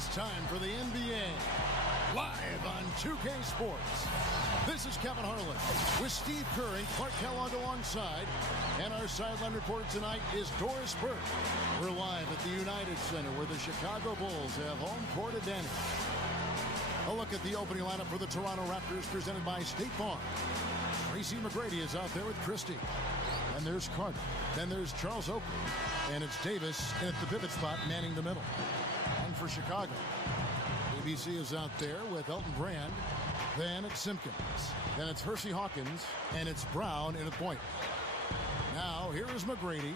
It's time for the NBA, live on 2K Sports. This is Kevin Harlan with Steve Kerr and Clark Kellogg alongside. And our sideline reporter tonight is Doris Burke. We're live at the United Center where the Chicago Bulls have home court advantage. A look at the opening lineup for the Toronto Raptors presented by State Farm. Tracy McGrady is out there with Christie. And there's Carter. Then there's Charles Oakley. And it's Davis at the pivot spot manning the middle. And for Chicago, ABC is out there with Elton Brand. Then it's Simpkins. Then it's Hersey Hawkins. And it's Brown in a point. Now here is McGrady.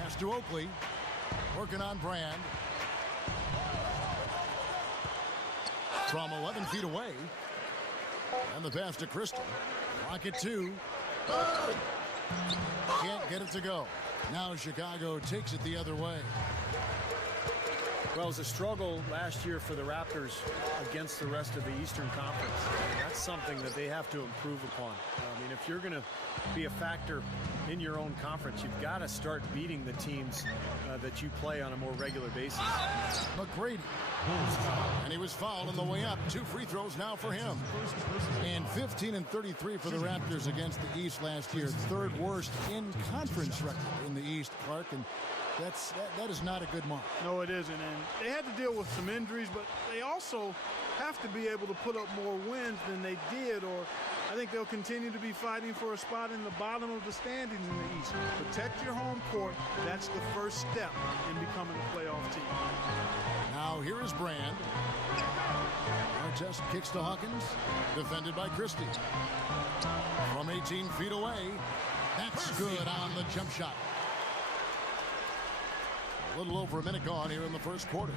Pass to Oakley. Working on Brand. From 11 feet away. And the pass to Christie. Clock at 2. Can't get it to go. Now Chicago takes it the other way. Well, it was a struggle last year for the Raptors against the rest of the Eastern Conference. That's something that they have to improve upon. I mean, if you're going to be a factor in your own conference, you've got to start beating the teams that you play on a more regular basis. McGrady. And he was fouled on the way up. 2 free throws now for him. And 15 and 33 for the Raptors against the East last year. Third worst in conference record in the East, Clark. And that is not a good mark. No, it isn't. And they had to deal with some injuries, but they also have to be able to put up more wins than they did, or I think they'll continue to be fighting for a spot in the bottom of the standings in the East. Protect your home court. That's the first step in becoming a playoff team. Now here is Brand. Artest kicks to Hawkins. Defended by Christie. From 18 feet away. That's good on the jump shot. A little over a minute gone here in the first quarter.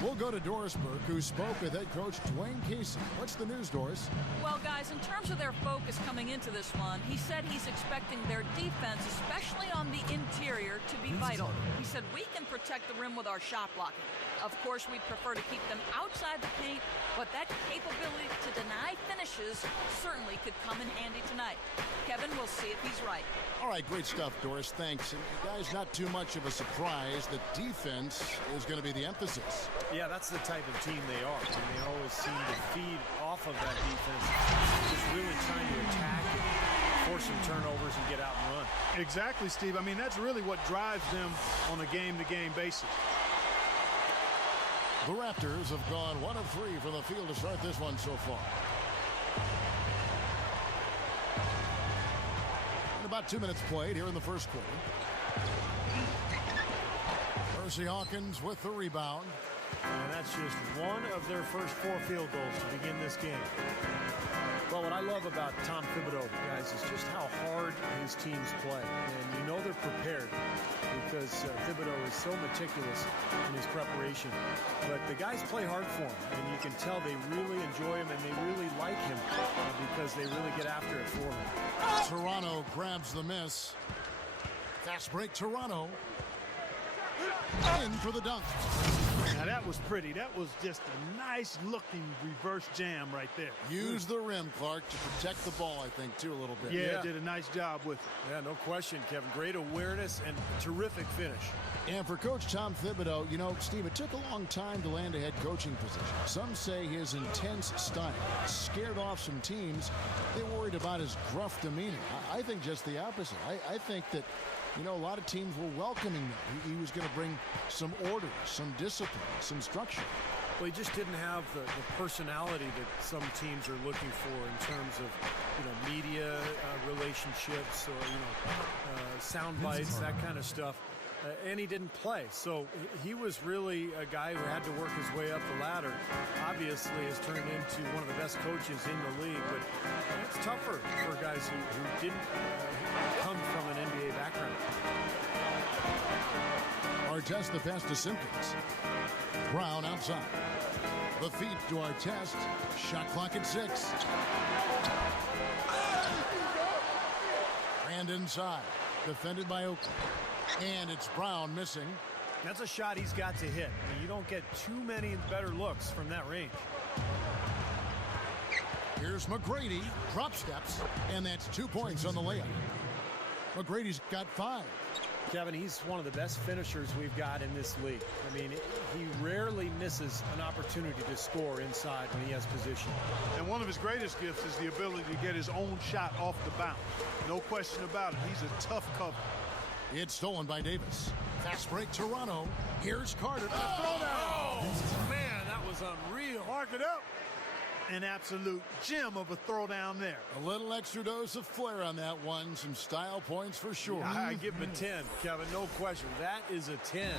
We'll go to Doris Burke, who spoke with head coach Dwayne Casey. What's the news, Doris? Well, guys, in terms of their focus coming into this one, he said he's expecting their defense, especially on the interior, to be vital. He said, we can protect the rim with our shot blocking. Of course, we'd prefer to keep them outside the paint, but that capability to deny finishes certainly could come in handy tonight. Kevin, we'll see if he's right. All right, great stuff, Doris. Thanks. And guys, not too much of a surprise that defense is going to be the emphasis. Yeah, that's the type of team they are. I mean, they always seem to feed off of that defense, just really trying to attack and force some turnovers and get out and run. Exactly, Steve. I mean, that's really what drives them on a game-to-game basis. The Raptors have gone 1 of 3 from the field to start this one so far. And about 2 minutes played here in the first quarter. Hersey Hawkins with the rebound. And that's just one of their first 4 field goals to begin this game. Well, what I love about Tom Thibodeau, guys, is just how hard his teams play. And you know they're prepared because Thibodeau is so meticulous in his preparation. But the guys play hard for him, and you can tell they really enjoy him and they really like him because they really get after it for him. Toronto grabs the miss. Fast break, Toronto. In for the dunk. Now that was pretty. That was just a nice-looking reverse jam right there. Use the rim, Clark, to protect the ball, I think, too, a little bit. Yeah, did a nice job with it. Yeah, no question, Kevin. Great awareness and terrific finish. And for Coach Tom Thibodeau, you know, Steve, it took a long time to land a head coaching position. Some say his intense style scared off some teams. They worried about his gruff demeanor. I think just the opposite. I think that, you know, a lot of teams were welcoming him. He was going to bring some order, some discipline, some structure. Well, he just didn't have the personality that some teams are looking for in terms of, you know, media relationships or, you know, sound bites, that kind of stuff. And he didn't play. So he was really a guy who had to work his way up the ladder. Obviously has turned into one of the best coaches in the league, but it's tougher for guys who didn't come from an NBA background. Artest the pass to Simpkins. Brown outside. The feet to Artest. Shot clock at 6. And inside. Defended by Oakley. And it's Brown missing. That's a shot he's got to hit. You don't get too many better looks from that range. Here's McGrady. Drop steps. And that's 2 points on the layup. McGrady's got 5. Kevin, he's one of the best finishers we've got in this league. I mean, he rarely misses an opportunity to score inside when he has position. And one of his greatest gifts is the ability to get his own shot off the bounce. No question about it. He's a tough cover. It's stolen by Davis. Fast break, Toronto. Here's Carter. Oh, man, that was unreal. Mark it up. An absolute gem of a throwdown there. A little extra dose of flair on that one. Some style points for sure. I give him a 10, Kevin, no question. That is a 10.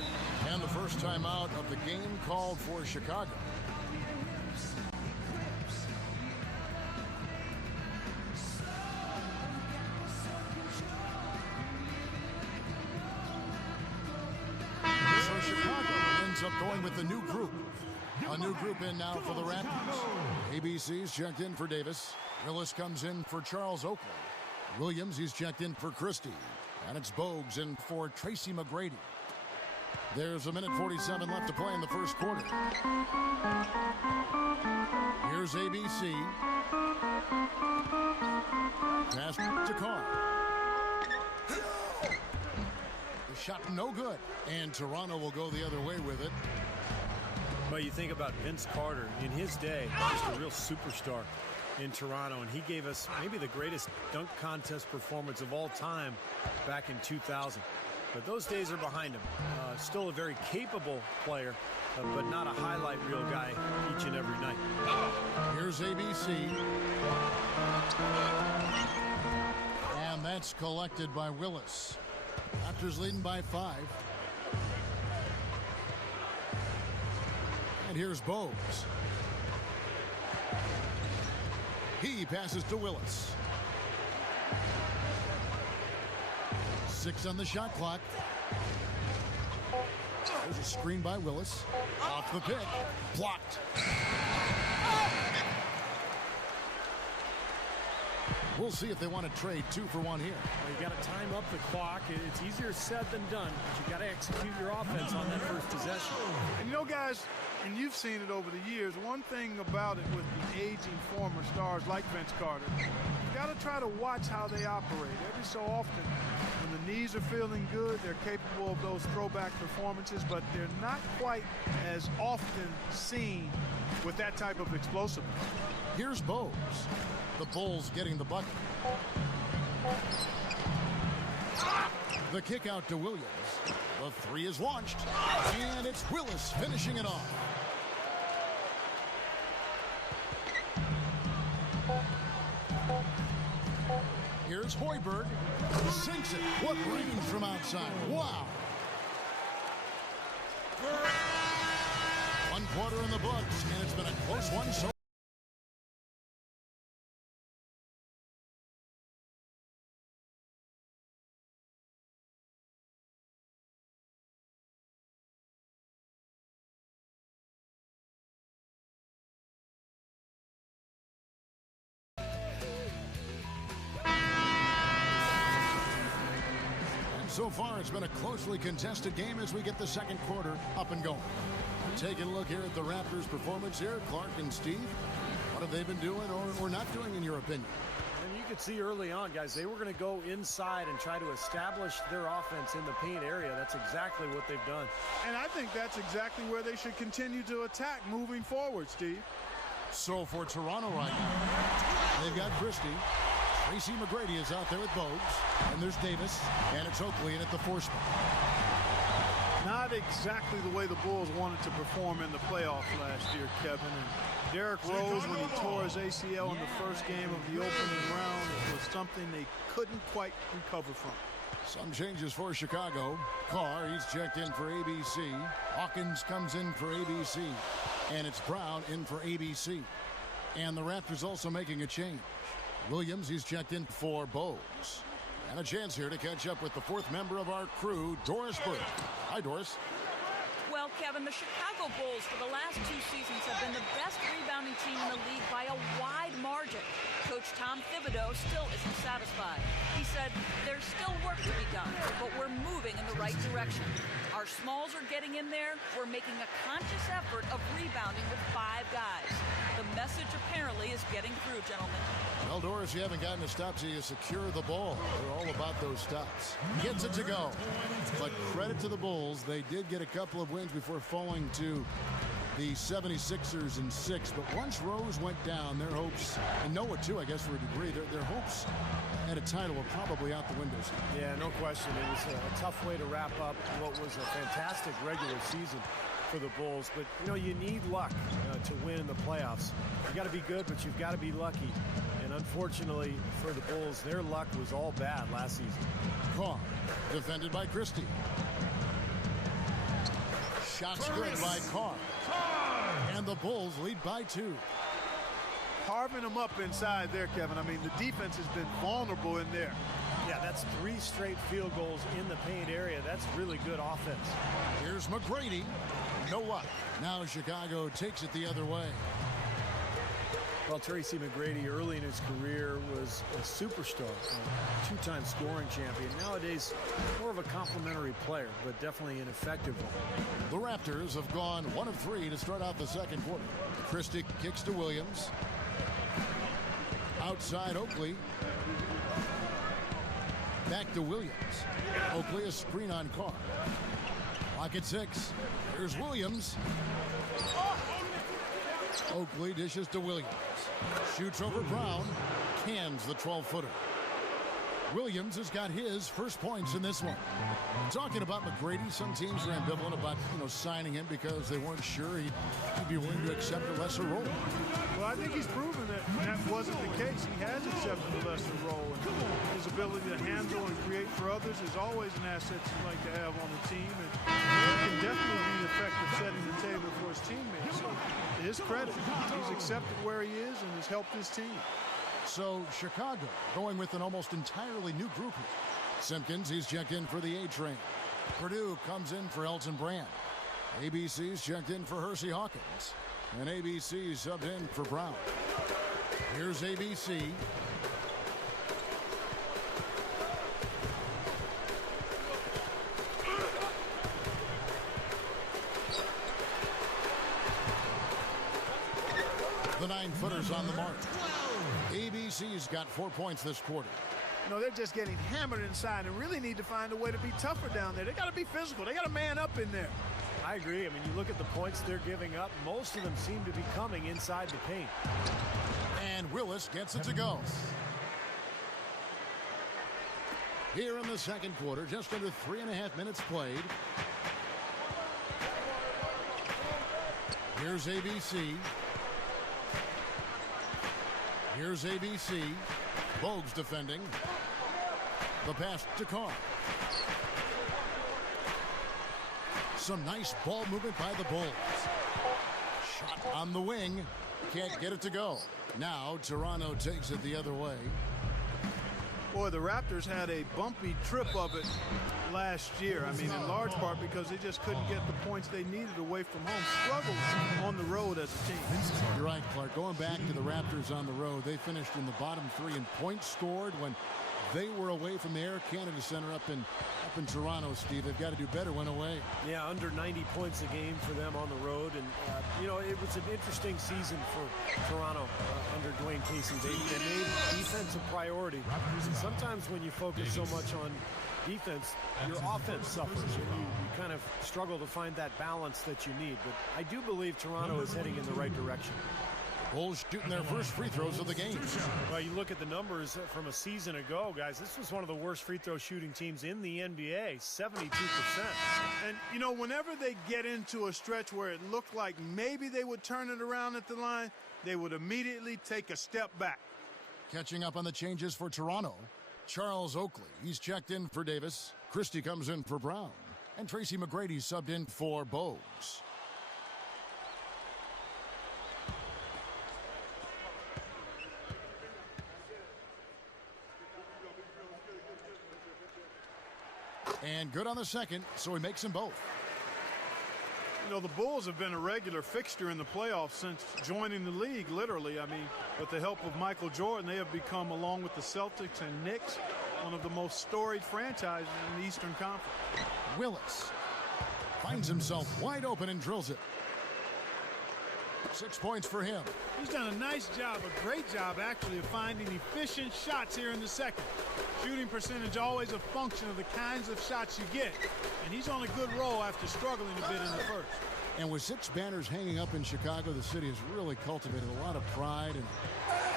And the first time out of the game called for Chicago. So Chicago ends up going with the new group. A new group in now for the Raptors. ABC's checked in for Davis. Willis comes in for Charles Oakley. Williams, he's checked in for Christie. And it's Bogues in for Tracy McGrady. There's a minute 47 left to play in the first quarter. Here's ABC. Pass to Carr. The shot no good. And Toronto will go the other way with it. Well, you think about Vince Carter. In his day, just a real superstar in Toronto, and he gave us maybe the greatest dunk contest performance of all time back in 2000. But those days are behind him. Still a very capable player, but not a highlight reel guy each and every night. Here's ABC. And that's collected by Willis. Raptors leading by 5. And here's Bogues. He passes to Willis. 6 on the shot clock. There's a screen by Willis. Off the pick. Blocked. We'll see if they want to trade 2 for 1 here. Well, you got to time up the clock. It's easier said than done, but you got to execute your offense on that first possession. And you know, guys, and you've seen it over the years, one thing about it with the aging former stars like Vince Carter, you got to try to watch how they operate. Every so often, when the knees are feeling good, they're capable of those throwback performances, but they're not quite as often seen with that type of explosiveness. Here's Bogues. The Bulls getting the bucket. The kick out to Williams. The 3 is launched. And it's Willis finishing it off. Here's Hoiberg. Sinks it. What range from outside. Wow. 1 quarter in the books, and it's been a close one so So far, it's been a closely contested game as we get the second quarter up and going. Taking a look here at the Raptors' performance here, Clark and Steve. What have they been doing or not doing, in your opinion? And you could see early on, guys, they were going to go inside and try to establish their offense in the paint area. That's exactly what they've done. And I think that's exactly where they should continue to attack moving forward, Steve. So for Toronto right now, they've got Christie. Tracy McGrady is out there with Bogues. And there's Davis. And it's Oakley in at the 4 spot. Not exactly the way the Bulls wanted to perform in the playoffs last year, Kevin. And Derrick Rose, when he tore his ACL in the first game of the opening round, it was something they couldn't quite recover from. Some changes for Chicago. Carr, he's checked in for ABC. Hawkins comes in for ABC. And it's Brown in for ABC. And the Raptors also making a change. Williams, he's checked in for Bogues. And a chance here to catch up with the 4th member of our crew, Doris Burke. Hi, Doris. Well, Kevin, the Chicago Bulls for the last 2 seasons have been the best rebounding team in the league by a wide margin. Coach Tom Thibodeau still isn't satisfied. He said, there's still work to be done, but we're moving in the right direction. Our smalls are getting in there. We're making a conscious effort of rebounding with 5 guys. The message apparently is getting through, gentlemen. Well, Doris, you haven't gotten a stop till you secure the ball. They're all about those stops. Gets it to go. But credit to the Bulls. They did get a couple of wins before falling to the 76ers in 6. But once Rose went down, their hopes, and Noah too, I guess, to a degree, their hopes at a title were probably out the window. Yeah, no question. It was a tough way to wrap up what was a fantastic regular season for the Bulls. But, you know, you need luck to win in the playoffs. You got to be good, but you've got to be lucky. And unfortunately for the Bulls, their luck was all bad last season. Carr, defended by Christie. Shots good by Carr. And the Bulls lead by 2. Carving them up inside there, Kevin. I mean, the defense has been vulnerable in there. Yeah, that's 3 straight field goals in the paint area. That's really good offense. Here's McGrady. No luck. Now Chicago takes it the other way. Well, Tracy McGrady early in his career was a superstar, a 2-time scoring champion. Nowadays, more of a complimentary player, but definitely an effective one. The Raptors have gone 1 of 3 to start out the second quarter. Christie kicks to Williams. Outside Oakley. Back to Williams. Oakley a screen on Carr. Lock at 6. Here's Williams. Oakley dishes to Williams. Shoots over Brown. Cans the 12-footer. Williams has got his first points in this one. Talking about McGrady, some teams are ambivalent about, signing him because they weren't sure he'd be willing to accept a lesser role. Well, I think he's proven that wasn't the case. He has accepted a lesser role. And his ability to handle and create for others is always an asset you like to have on the team. And he can definitely be effective setting the table for his teammates. So, to his credit, he's accepted where he is and has helped his team. So Chicago going with an almost entirely new group here. Simpkins, he's checked in for the A train. Purdue comes in for Elton Brand. ABC's checked in for Hersey Hawkins. And ABC's subbed in for Brown. Here's ABC. The 9-footers on the mark. ABC's got 4 points this quarter. They're just getting hammered inside and really need to find a way to be tougher down there. They got to be physical. They got to man up in there. I agree. I mean, you look at the points they're giving up, most of them seem to be coming inside the paint. And Willis gets it to go. Here in the second quarter, just under 3.5 minutes played. Here's ABC. Here's ABC. Bogues defending. The pass to Carr. Some nice ball movement by the Bulls. Shot on the wing. Can't get it to go. Now Toronto takes it the other way. Boy, the Raptors had a bumpy trip of it last year. I mean, in large part because they just couldn't get the points they needed away from home. Struggled on the road as a team. You're right, Clark. Going back to the Raptors on the road, they finished in the bottom 3 in points scored when they were away from the Air Canada Center up in Toronto, Steve. They've got to do better when away. Yeah, under 90 points a game for them on the road. And, it was an interesting season for Toronto under Dwayne Casey. They made defense a priority. Sometimes when you focus so much on defense, your offense suffers. You kind of struggle to find that balance that you need. But I do believe Toronto is heading in the right direction. Bulls shooting their first free throws of the game. Well, you look at the numbers from a season ago, guys. This was one of the worst free throw shooting teams in the NBA, 72%. And, whenever they get into a stretch where it looked like maybe they would turn it around at the line, they would immediately take a step back. Catching up on the changes for Toronto, Charles Oakley. He's checked in for Davis. Christie comes in for Brown. And Tracy McGrady subbed in for Bogues. And good on the second, so he makes them both. You know, the Bulls have been a regular fixture in the playoffs since joining the league, literally. I mean, with the help of Michael Jordan, they have become, along with the Celtics and Knicks, one of the most storied franchises in the Eastern Conference. Willis finds himself wide open and drills it. 6 points for him. He's done a nice job, a great job, actually, of finding efficient shots here in the second. Shooting percentage always a function of the kinds of shots you get. And he's on a good roll after struggling a bit in the first. And with 6 banners hanging up in Chicago, the city has really cultivated a lot of pride and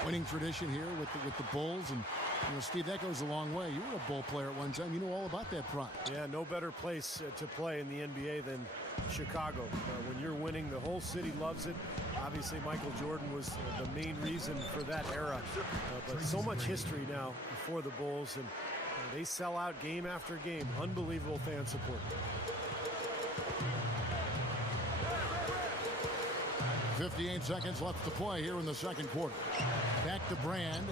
winning tradition here with the Bulls. And, you know, Steve, that goes a long way. You were a Bull player at one time. You know all about that pride. Yeah, no better place to play in the NBA than Chicago. When you're winning, the whole city loves it. Obviously, Michael Jordan was the main reason for that era. But so much history now for the Bulls, and they sell out game after game. Unbelievable fan support. 58 seconds left to play here in the second quarter. Back to Brand.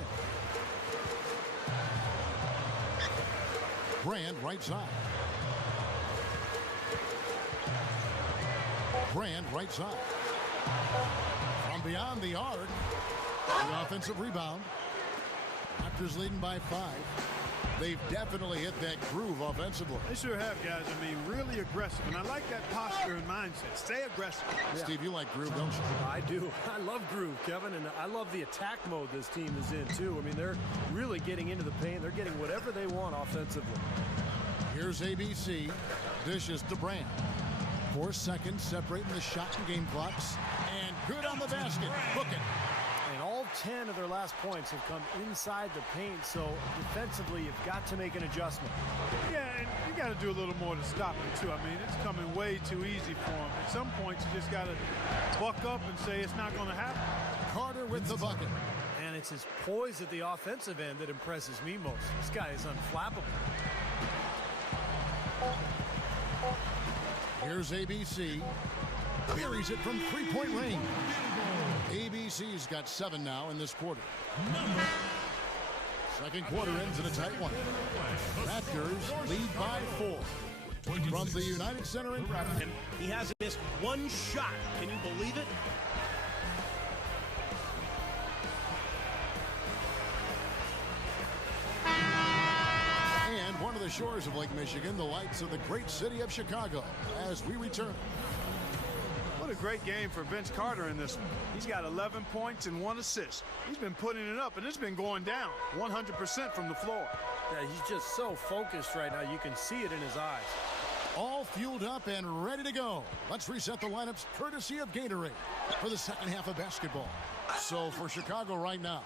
Brand, right side. Brand, right side. From beyond the arc, the offensive rebound. Raptors leading by 5. They've definitely hit that groove offensively. They sure have, guys. I mean, really aggressive. And I like that posture and mindset. Stay aggressive. Yeah. Steve, you like groove, don't you? I do. I love groove, Kevin, and I love the attack mode this team is in, too. I mean, they're really getting into the paint. They're getting whatever they want offensively. Here's ABC. Dishes to Brand. 4 seconds separating the shot and game clocks. And good on the basket. Book it. And all 10 of their last points have come inside the paint, so defensively you've got to make an adjustment. Yeah, and you got to do a little more to stop it, too. I mean, it's coming way too easy for them. At some points, you just got to buck up and say it's not going to happen. Carter with the bucket. And it's his poise at the offensive end that impresses me most. This guy is unflappable. Here's ABC. Buries it from three-point range. ABC's got 7 now in this quarter. Second quarter ends in a tight one. Raptors lead by 4. From the United Center in Raptors. He hasn't missed one shot. Can you believe it? And one of the shores of Lake Michigan, the lights of the great city of Chicago, as we return. What a great game for Vince Carter in this one. He's got 11 points and 1 assist. He's been putting it up, and it's been going down 100% from the floor. Yeah, he's just so focused right now. You can see it in his eyes. All fueled up and ready to go. Let's reset the lineups courtesy of Gatorade for the second half of basketball. So for Chicago right now,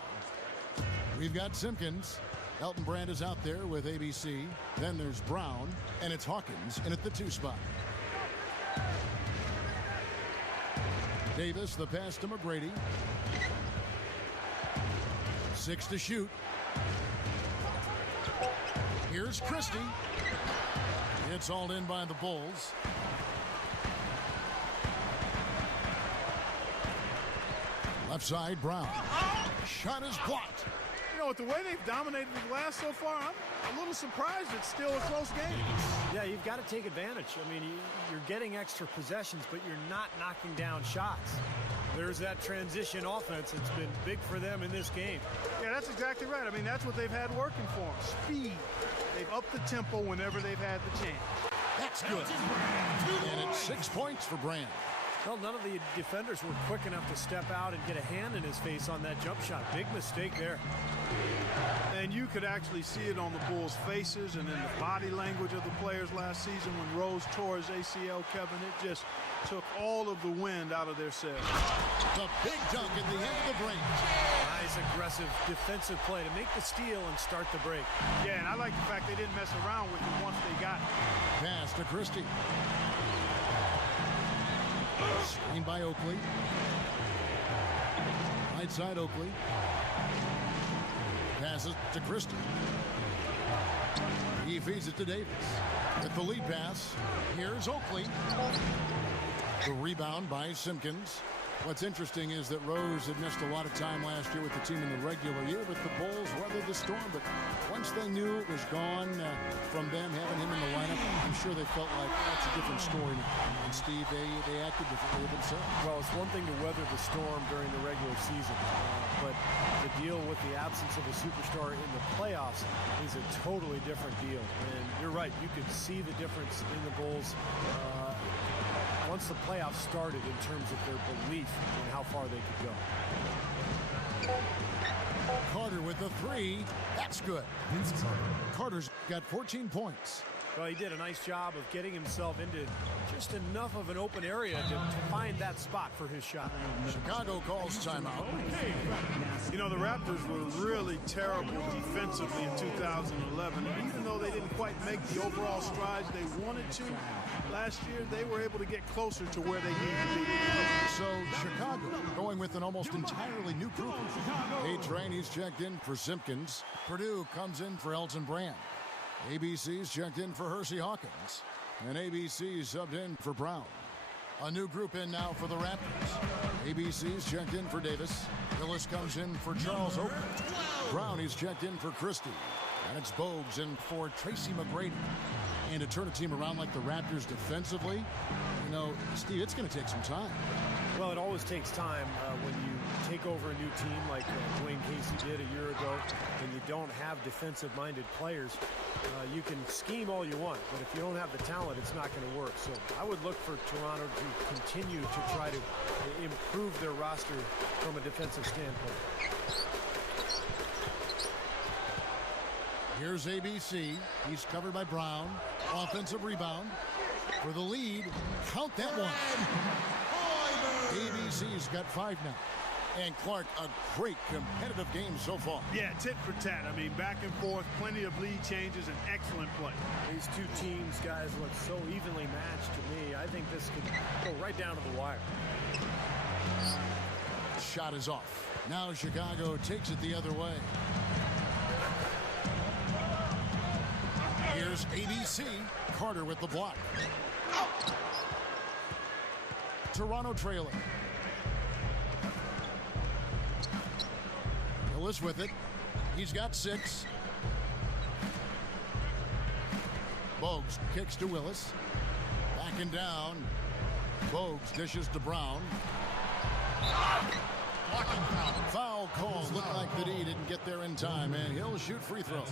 we've got Simpkins. Elton Brand is out there with ABC. Then there's Brown, and it's Hawkins in at the 2 spot. Davis, the pass to McGrady. 6 to shoot. Here's Christie. It's hauled in by the Bulls. Left side, Brown. Shot is blocked. You know, with the way they've dominated the glass so far, I'm a little surprised it's still a close game. Yeah, you've got to take advantage. I mean, you're getting extra possessions, but you're not knocking down shots. There's that transition offense. It's been big for them in this game. Yeah, that's exactly right. I mean, that's what they've had working for them. Speed. They've upped the tempo whenever they've had the chance. That's good. And it's 6 points for Brand. Well, none of the defenders were quick enough to step out and get a hand in his face on that jump shot. Big mistake there. And you could actually see it on the Bulls' faces and in the body language of the players last season when Rose tore his ACL, Kevin. It just took all of the wind out of their sails. The big dunk at the end of the break. Nice aggressive defensive play to make the steal and start the break. Yeah, and I like the fact they didn't mess around with it once they got it. Pass to Christie. Screen by Oakley. Right side Oakley. Passes to Christie. He feeds it to Davis. With the lead pass, here's Oakley. The rebound by Simpkins. What's interesting is that Rose had missed a lot of time last year with the team in the regular year, but the Bulls weathered the storm. But once they knew it was gone from them having him in the lineup, I'm sure they felt like that's a different story. And Steve, they acted differently themselves. Well, it's one thing to weather the storm during the regular season, but to deal with the absence of a superstar in the playoffs is a totally different deal. And you're right, you could see the difference in the Bulls once the playoffs started in terms of their belief in how far they could go. Carter with the three. That's good. Carter's got 14 points. Well, he did a nice job of getting himself into just enough of an open area to find that spot for his shot. Chicago calls timeout. You know, the Raptors were really terrible defensively in 2011. And even though they didn't quite make the overall strides they wanted to last year, they were able to get closer to where they needed to be. So Chicago going with an almost entirely new group. A-Train, he's checked in for Simpkins. Purdue comes in for Elton Brand. ABC's checked in for Hersey Hawkins. And ABC's subbed in for Brown. A new group in now for the Raptors. ABC's checked in for Davis. Willis comes in for Charles Oakley. Brown, he's checked in for Christie. And it's Bogues in for Tracy McGrady. And to turn a team around like the Raptors defensively, you know, Steve, it's going to take some time. Well, it always takes time when you take over a new team like Dwayne Casey did a year ago, and you don't have defensive-minded players. You can scheme all you want, but if you don't have the talent, it's not going to work. So I would look for Toronto to continue to try to improve their roster from a defensive standpoint. Here's ABC. He's covered by Brown. Offensive rebound for the lead. Count that one. ABC's got 5 now. And Clark, a great competitive game so far. Yeah, tit for tat. I mean, back and forth, plenty of lead changes, and excellent play. These two teams, guys, look so evenly matched to me. I think this could go right down to the wire. Shot is off. Now Chicago takes it the other way. Here's ABC. Carter with the block. Toronto trailing. Willis with it. He's got 6. Bogues kicks to Willis. Backing down. Bogues dishes to Brown. Foul call. Looked like the D didn't get there in time, and he'll shoot free throws.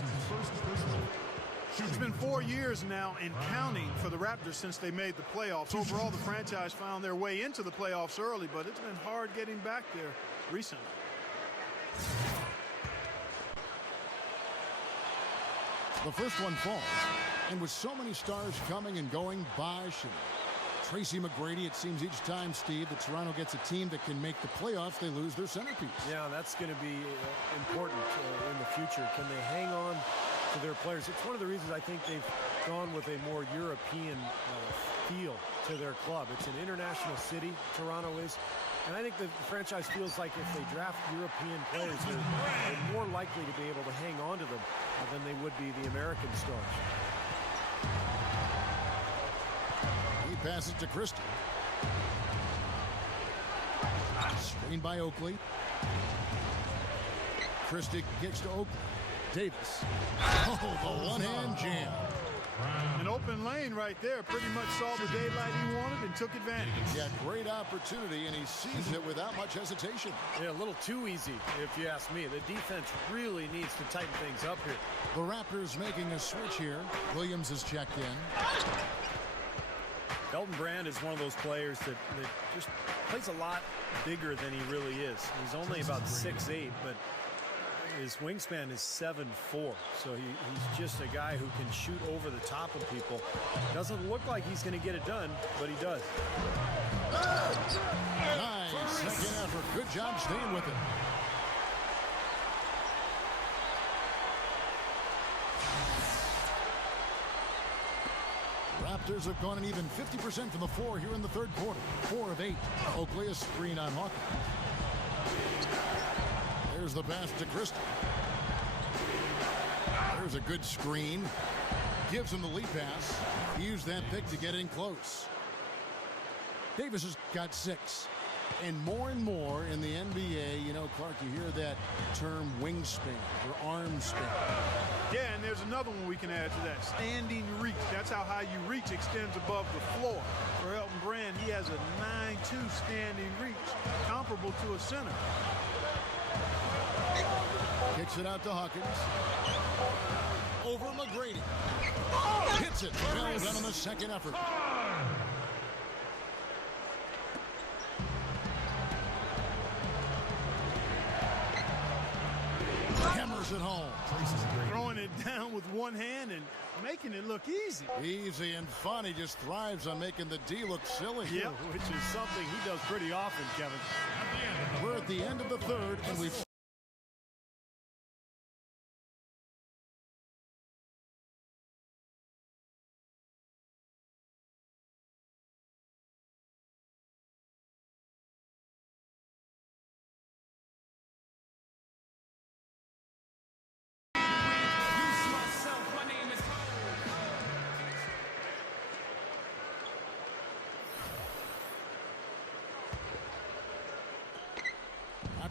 It's been 4 years now and counting for the Raptors since they made the playoffs. Overall, the franchise found their way into the playoffs early, but it's been hard getting back there recently. The first one falls, and with so many stars coming and going, Bosh and Tracy McGrady, it seems each time, Steve, that Toronto gets a team that can make the playoffs, they lose their centerpiece. Yeah, that's going to be important in the future. Can they hang on to their players? It's one of the reasons I think they've gone with a more European feel to their club. It's an international city, Toronto is. And I think the franchise feels like if they draft European players, they're more likely to be able to hang on to them than they would be the American stars. He passes to Christie. Screened by Oakley. Christie kicks to Oakley. Davis. Oh, the one-hand jam. An open lane right there. Pretty much saw the daylight he wanted and took advantage. Yeah, great opportunity, and he sees it without much hesitation. Yeah, a little too easy, if you ask me. The defense really needs to tighten things up here. The Raptors making a switch here. Williams is checked in. Elton Brand is one of those players that just plays a lot bigger than he really is. He's only about 6'8", but his wingspan is 7'4", so he's just a guy who can shoot over the top of people. Doesn't look like he's going to get it done, but he does. Nice second effort. Good job staying with it. Raptors have gone an even 50% from the floor here in the third quarter. 4 of 8. Oakley, a screen on Hawkins. There's the pass to Christie. There's a good screen. Gives him the lead pass. He used that pick to get in close. Davis has got 6. And more in the NBA, you know, Clark, you hear that term wingspan or arm span. Yeah, and there's another one we can add to that, standing reach. That's how high you reach extends above the floor. For Elton Brand, he has a 9'2" standing reach, comparable to a center. Kicks it out to Hawkins. Over McGrady. Hits it. Fell down on the second effort. Hammers it home. Throwing it down with one hand and making it look easy. Easy and fun. He just thrives on making the D look silly. Yeah, which is something he does pretty often, Kevin. We're at the end of the third, and we've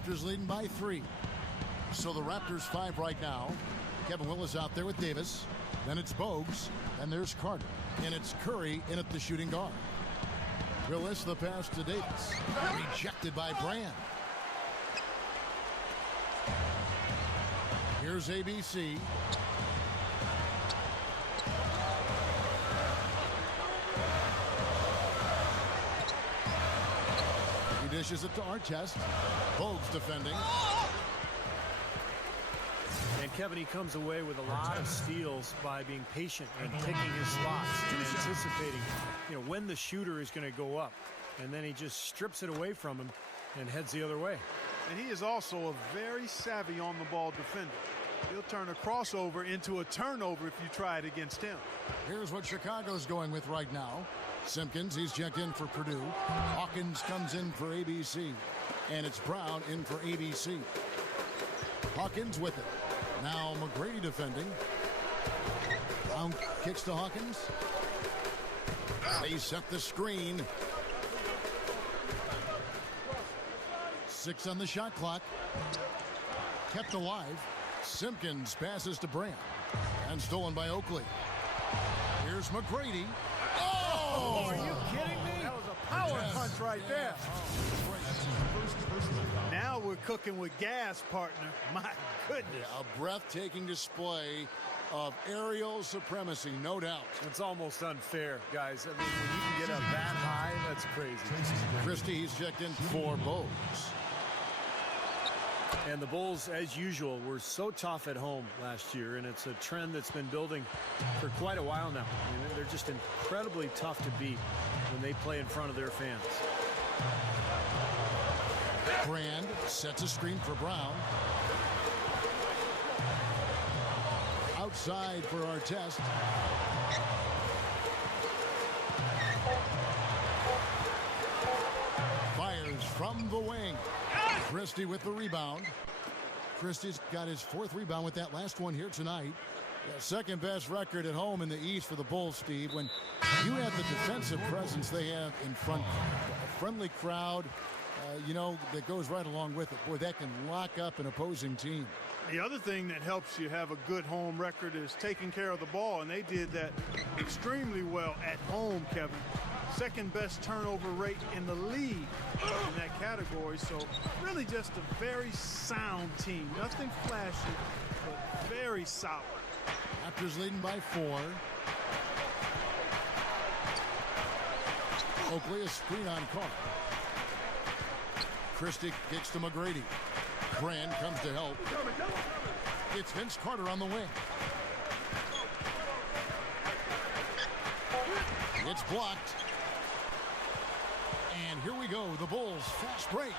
Raptors leading by 3. So the Raptors 5 right now. Kevin Willis out there with Davis. Then it's Bogues. Then there's Carter. And it's Curry in at the shooting guard. Willis, the pass to Davis. Rejected by Brand. Here's ABC. He dishes it to Artest. Bogues defending. And Kevin, he comes away with a lot of steals by being patient and picking his spots and anticipating, you know, when the shooter is going to go up. And then he just strips it away from him and heads the other way. And he is also a very savvy on-the-ball defender. He'll turn a crossover into a turnover if you try it against him. Here's what Chicago's going with right now. Simpkins, he's checked in for Purdue. Hawkins comes in for ABC. And it's Brown in for ABC. Hawkins with it. Now McGrady defending. Brown kicks to Hawkins. They set the screen. 6 on the shot clock. Kept alive. Simpkins passes to Brand. And stolen by Oakley. Here's McGrady. Oh! Are you kidding me? That was a power punch right there. Now we're cooking with gas, partner. My goodness. Yeah, a breathtaking display of aerial supremacy, no doubt. It's almost unfair, guys. I mean, when you can get up that high, that's crazy. Christie, he's checked in for Bogues. And the Bulls, as usual, were so tough at home last year, and it's a trend that's been building for quite a while now. I mean, they're just incredibly tough to beat when they play in front of their fans. Brand sets a screen for Brown. Outside for Artest. Fires from the wing. Christie with the rebound. Christie's got his 4th rebound with that last one here tonight. Yeah, second best record at home in the East for the Bulls, Steve. When you have the defensive presence they have in front, a friendly crowd, you know, that goes right along with it. Boy, that can lock up an opposing team. The other thing that helps you have a good home record is taking care of the ball, and they did that extremely well at home, Kevin. Second best turnover rate in the league in that category. So really just a very sound team. Nothing flashy, but very solid. Raptors leading by 4. Oakley, a screen on Carr. Christie kicks to McGrady. Brand comes to help. It's Vince Carter on the wing. It's blocked. And here we go, the Bulls fast break.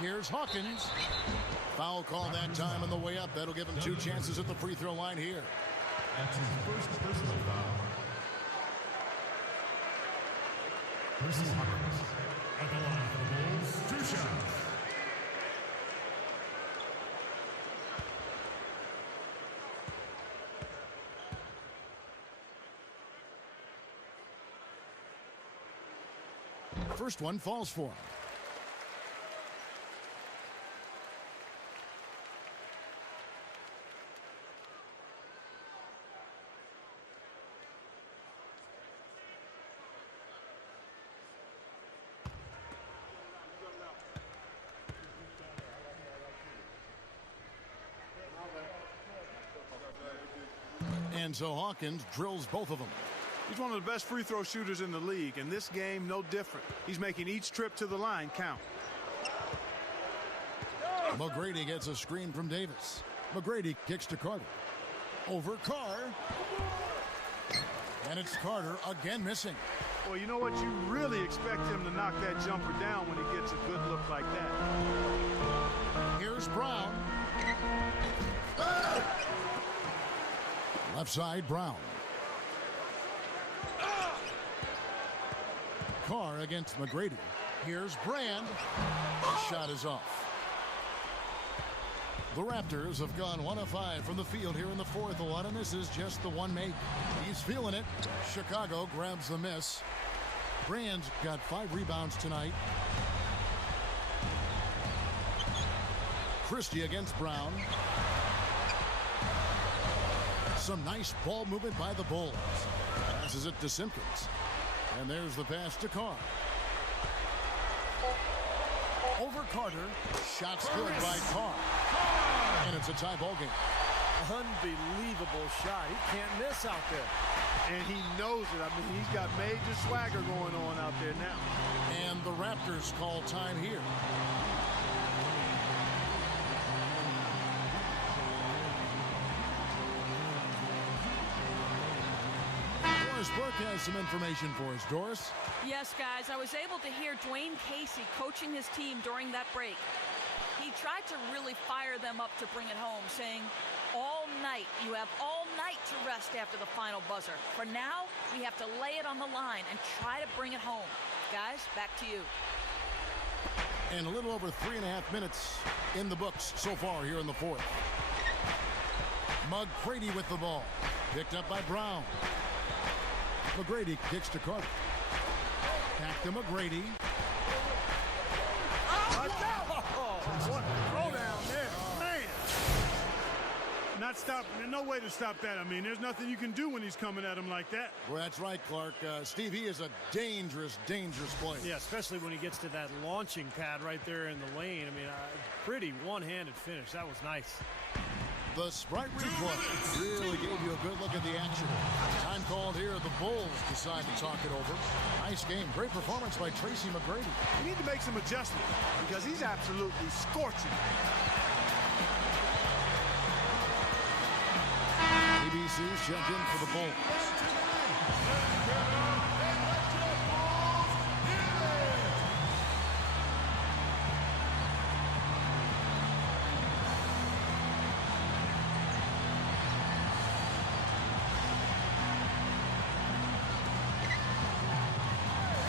Here's Hawkins. Foul call that time on the way up. That'll give him 2 chances at the free throw line here. That's his first personal foul. Versus Hawkins. At the line for the Bulls, 2 shots. First one falls for him. And so Hawkins drills both of them. He's one of the best free throw shooters in the league, and this game, no different. He's making each trip to the line count. McGrady gets a screen from Davis. McGrady kicks to Carter. Over Carr. And it's Carter again missing. Well, you know what? You really expect him to knock that jumper down when he gets a good look like that. Here's Brown. Left side, Brown. Carr against McGrady. Here's Brand. Shot is off. The Raptors have gone 1 of 5 from the field here in the fourth. A lot of misses, just the one make. He's feeling it. Chicago grabs the miss. Brand's got 5 rebounds tonight. Christie against Brown. Some nice ball movement by the Bulls. Passes it to Simpkins. And there's the pass to Carr. Over Carter. Shots good by Carr. And it's a tie ball game. Unbelievable shot. He can't miss out there. And he knows it. I mean, he's got major swagger going on out there now. And the Raptors call time here. Doris Burke has some information for us. Doris? Yes, guys, I was able to hear Dwayne Casey coaching his team during that break. He tried to really fire them up to bring it home, saying, all night, you have all night to rest after the final buzzer. For now, we have to lay it on the line and try to bring it home. Guys, back to you. And a little over 3.5 minutes in the books so far here in the fourth. McGrady with the ball. Picked up by Brown. McGrady kicks to Carter. Back to McGrady. What a throw down there, man. Not stop. There's no way to stop that. I mean, there's nothing you can do when he's coming at him like that. Well, that's right, Clark. Steve, he is a dangerous, dangerous player. Yeah, especially when he gets to that launching pad right there in the lane. I mean, pretty one-handed finish. That was nice. The Sprite replay really gave you a good look at the action. Time called here. The Bulls decide to talk it over. Nice game. Great performance by Tracy McGrady. You need to make some adjustments because he's absolutely scorching. ABC's check in for the Bulls.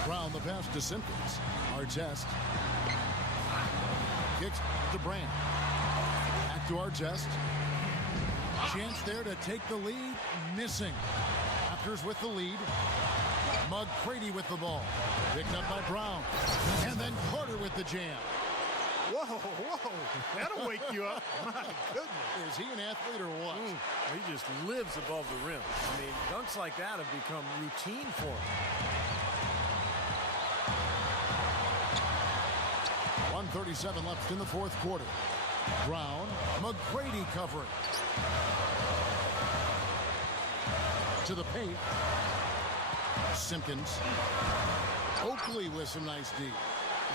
Brown, the pass to Simpkins. Artest. Kicks to Brand. Back to Artest. Chance there to take the lead. Missing. Raptors with the lead. McGrady with the ball. Picked up by Brown. And then Carter with the jam. Whoa. That'll wake you up. My goodness. Is he an athlete or what? He just lives above the rim. I mean, dunks like that have become routine for him. 1:37 left in the fourth quarter. Brown, McGrady covering. To the paint. Simpkins. Oakley with some nice D.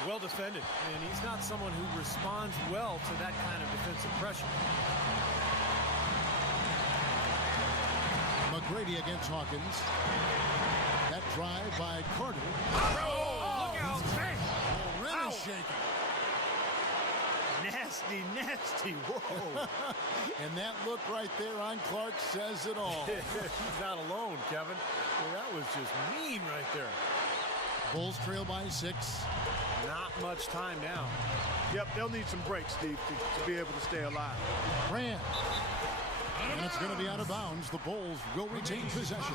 Well defended, and he's not someone who responds well to that kind of defensive pressure. McGrady against Hawkins. That drive by Carter. Oh, look out! Oh, really shaking. Nasty. Whoa. And that look right there on Clark says it all. He's not alone, Kevin. Well, that was just mean right there. Bulls trail by 6. Not much time now. Yep, they'll need some breaks, Steve, to be able to stay alive. Brand. And it's going to be out of bounds. The Bulls will retain possession.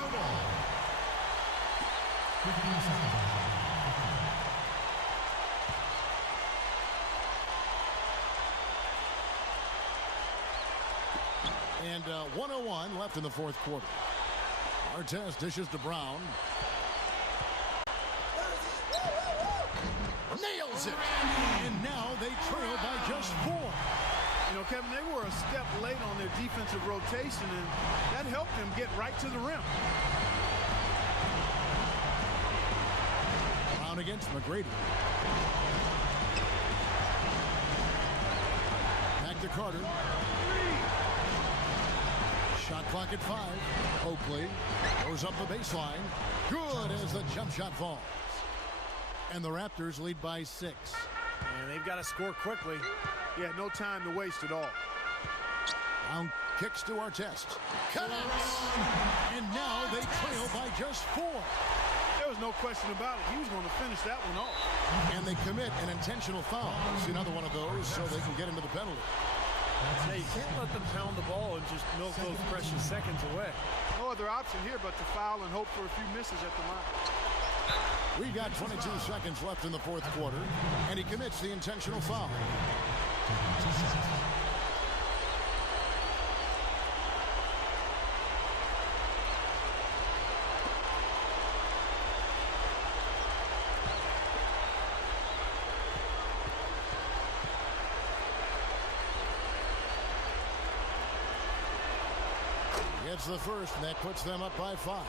And 1:01 left in the fourth quarter. Artest dishes to Brown. Nails it. And now they trail by just 4. You know, know, Kevin, they were a step late on their defensive rotation, and that helped them get right to the rim. Brown against McGrady. Back to Carter. Shot clock at 5. Oakley goes up the baseline. Good as the jump shot falls. And the Raptors lead by 6. And they've got to score quickly. Yeah, no time to waste at all. Brown kicks to Artest. Connects! And now they trail by just 4. There was no question about it. He was going to finish that one off. And they commit an intentional foul. See another one of those so they can get into the penalty. Yeah, you can't let them pound the ball and just milk those precious seconds away. No other option here but to foul and hope for a few misses at the line. We've got 22 seconds left in the fourth quarter, and he commits the intentional foul. Gets the first, and that puts them up by 5.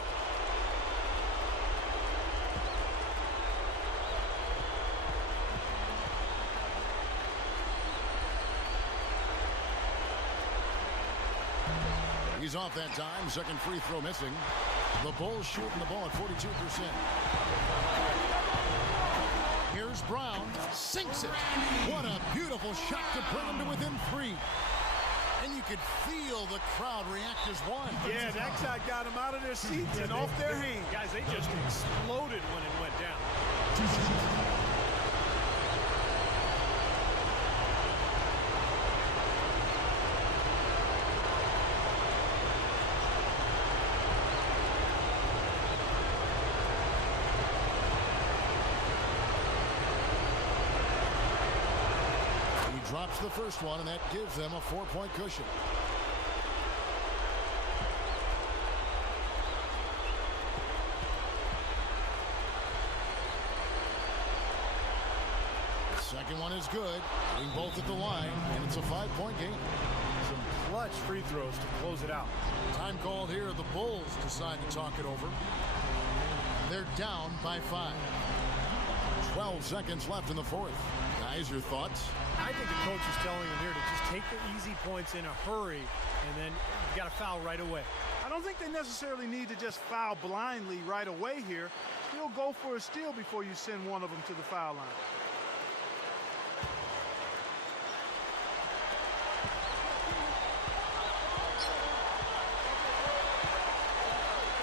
He's off that time. Second free throw missing. The Bulls shooting the ball at 42%. Here's Brown. Sinks it. What a beautiful shot to bring him to within 3. And you could feel the crowd react as one. Yeah, that shot got them out of their seats and off their hands. Guys, they just exploded when it went down. Drops the first one, and that gives them a 4-point cushion. The second one is good. Being both at the line, and it's a 5-point game. Some clutch free throws to close it out. Time called here. The Bulls decide to talk it over. They're down by 5. 12 seconds left in the fourth. Guys, your thoughts? I think the coach is telling him here to just take the easy points in a hurry, and then you got to foul right away. I don't think they necessarily need to just foul blindly right away here. Still go for a steal before you send one of them to the foul line.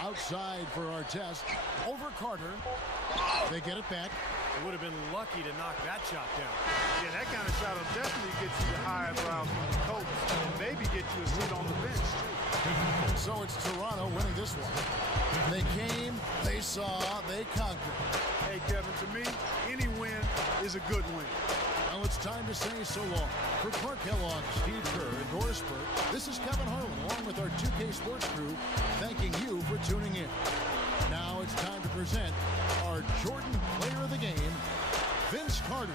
Outside for Artest. Over Carter. They get it back. They would have been lucky to knock that shot down. Yeah, that kind of shot will definitely get you the high eyebrows from the coach and maybe get you a seat on the bench. So it's Toronto winning this one. They came, they saw, they conquered. Hey, Kevin, to me, any win is a good win. Well, it's time to say so long. For Clark Kellogg, Steve Kerr, and Doris Burke, this is Kevin Harlan, along with our 2K Sports crew, thanking you for tuning in. Now it's time to present our Jordan Player of the Game, Vince Carter.